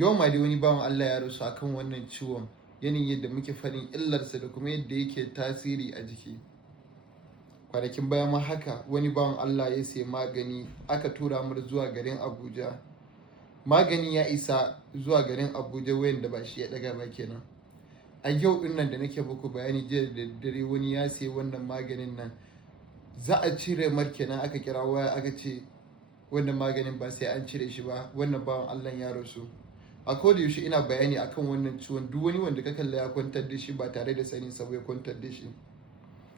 Yau ma dai wani bawan Allah ya rasu akan wannan ciwon, yanayin yadda muke faɗin illarsa da kuma yadda yake tasiri a jiki. Kwanakin baya ma haka wani bawan Allah ya sayi magani aka tura mu zuwa garin Abuja. Magani ya isa zuwa garin Abuja wayanda ba shi ya ɗaga ba kenan. A yau ɗin nan da nake muku bayani, jiya da daddare wani ya sayi wannan maganin nan, za a cire mar kenan aka kira waya aka ce wannan maganin ba sai an cire shi ba, wannan bawan Allah ya rasu. A koda yaushe ina bayani akan wannan ciwon, duk wani wanda ka kalla ya kwantar da shi ba tare da sanin sa ba ya kwantar da shi.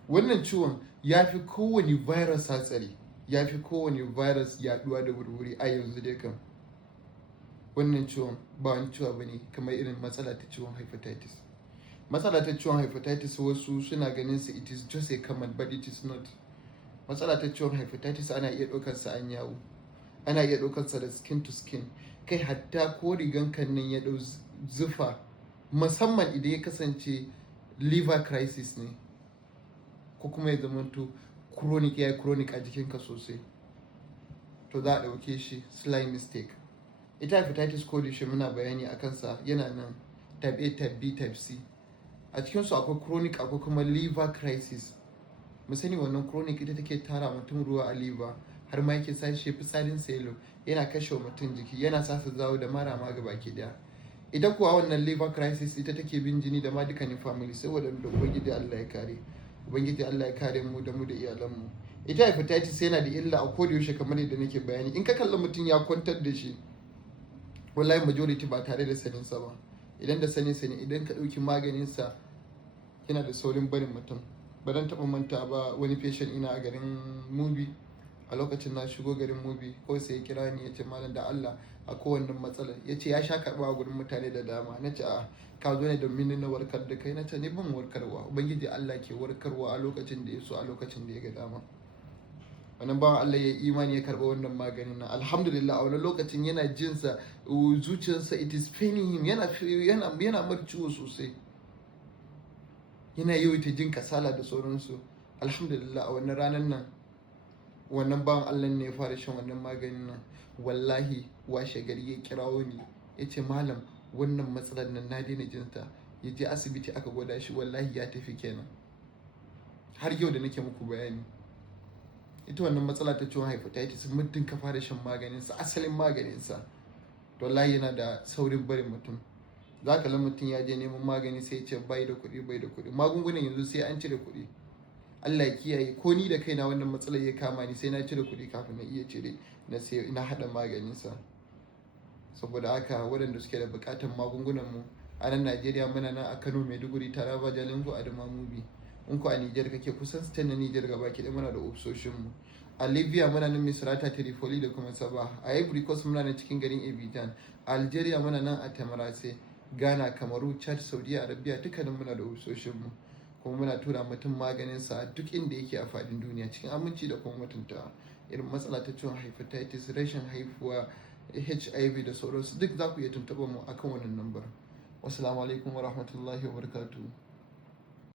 Wannan ciwon ya fi kowane virus hatsari, ya fi kowane virus yaduwa da wurwuri a yanzu dai kan. Wannan ciwon ba wani ciwo bane kamar irin matsala ta ciwon hepatitis. Matsala ta ciwon hepatitis wasu suna ganin sa it is just a common, but it is not. Matsala ta ciwon hepatitis ana iya ɗaukar sa an yawo, ana iya ɗaukar sa da skin to skin, kai hatta ko rigan kan nan ya ɗau zufa, musamman idan ya kasance liver crisis ne ko kuma ya zamanto chronic, ya yi chronic a jikinka sosai, to za a ɗauke shi slight mistake. Ita hepatitis ko da yaushe muna bayani a kansa, yana nan type A, type B, type C. A cikinsu akwai chronic akwai kuma liver crisis. Mu sani wannan chronic ita take tara mutum ruwa a liver, har ma yake sa shi fitsarin selo, yana kashe mutum jiki, yana sa su zawo da mara ma gaba ki daya. Ita kuwa wannan liver crisis ita take bin jini da ma dukkanin family, saboda da ubangiji Allah ya kare, ubangiji Allah ya kare mu da iyalanmu. Ita hepatitis yana da illa a koda yaushe kamar yadda nake bayani. In ka kalla mutum ya kwantar da shi, wallahi majority ba tare da sanin sa ba. Idan da sanin sa ne, idan ka ɗauki maganin sa yana da saurin barin mutum. Ba dan taɓa manta ba, wani patient ina a garin Mubi, a lokacin na shigo garin Mubi, ko sai ya kira ni ya ce malam da Allah a kowanne matsalar, ya ce ya sha karɓa a gurin mutane da dama. Na ce a ka zo ne domin na warkar da kai? Na ce ni ban warkarwa, ubangiji Allah ke warkarwa a lokacin da ya so, a lokacin da ya ga dama. Wannan bawan Allah ya yi imani ya karɓa wannan maganin nan, alhamdulillah a wani lokacin yana jinsa zuciyarsa it is paining him, yana mar ciwo sosai, yana yawaita jin kasala da sauransu. Alhamdulillah a wannan ranar nan wannan bawan Allah ne ya fara shan wannan maganin nan. Wallahi washe gari ya kirawo ni ya ce malam wannan matsalar nan na daina jinta. Ya je asibiti aka gwada shi, wallahi ya tafi kenan. Har yau da nake muku bayani, ita wannan matsala ta ciwon hepatitis muddin ka fara shan maganinsa, asalin maganinsa, to wallahi yana da saurin barin mutum. Za ka mutum ya je neman magani sai ya ce bai da kuɗi. Magungunan yanzu sai an cire kuɗi. Allah ya kiyaye, ko ni da kaina wannan matsalar ya kama ni sai na cire kuɗi kafin na iya cire na haɗa maganinsa. Saboda haka waɗanda suke da buƙatar magungunan mu a nan Najeriya muna nan a Kano, Maiduguri, Taraba, Jalingo, Adamawa, Mubi. In ku a Nijar kake, kusan state na Nijar gaba ki muna da ofisoshin mu. A Libya muna nan Misrata, Tripoli da kuma Sabah. A Ivory Coast muna nan cikin garin Abidjan. A Algeria muna nan a Tamarase. Ghana, Kamaru, Chad, Saudi Arabia, dukkanin muna da ofisoshin mu. Kuma muna tura mutum maganin sa duk inda yake a faɗin duniya cikin aminci da kuma mutunta. Irin matsala ta ciwon hepatitis, rashin haifuwa, HIV da sauransu duk za ku iya tuntuɓar mu akan wannan lambar. Wassalamu alaikum wa rahmatullahi wa barakatuh.